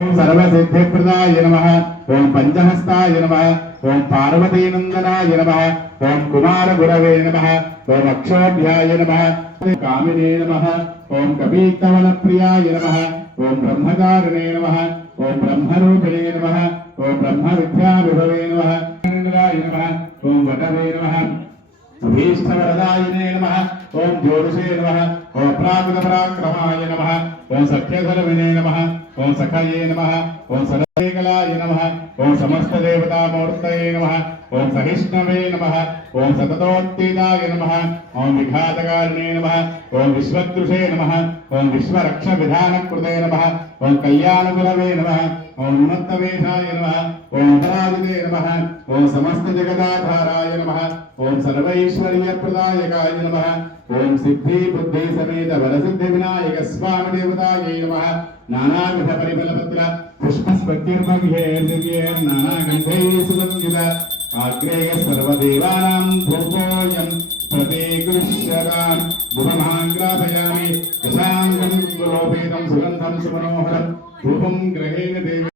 सर्वसिद्धिप्रदाय नमः। ओम पंचहस्ताय नमः। ओम पार्वतीनंदनाय नमः। ओम कुमारगुरवे नमः। ओम अक्षोभ्याय नमः। कामिने नमः। ओम कपीतवनप्रियाय नमः। ओम ब्रह्मचारिणे नमः। ओम ब्रह्मरूपिणे नमः। ओम ब्रह्मविद्याविभवे नमः। ओम वटवे नमः। अभीष्टवरदायिने नमः। ओम ज्योतिषे नमः। ओम प्राकृतपराक्रमाय नमः। ओम सख्यधर्मिणे नमः। ओम सखये नमः। ओम सर्वैकलाय नमः। ओम समस्त देवतामूर्तये नमः। ओम सहिष्णवे नमः। ओम सततोत्थिताय नमः। ओम विघातकारिणे नमः। ओम विश्वदृशे नमः। ओम विश्वरक्षविधानकृते नमः। ओम कल्याणगुरवे नमः। ओम उन्नतवेशाय नमः। ओम अपराजिते नमः। ओम समस्त जगदाधाराय नमः। ओम सर्वैश्वर्यप्रदायकाय नमः। ओम सिद्धि बुद्धि समेत वरसिद्धि विनायक स्वामी देवतायै नमः। नानाविध परिमलपत्र पुष्पस्पतिर्मध्ये दिव्ये नानागन्धैः सुगन्धित आग्नेय सर्वदेवानां धूपोऽयं प्रतिगृह्यताम् धूपमाग्रापयामि दशाङ्गं गुरोपेदं सुगन्धं सुमनोहरं धूपं ग्रहेण देवी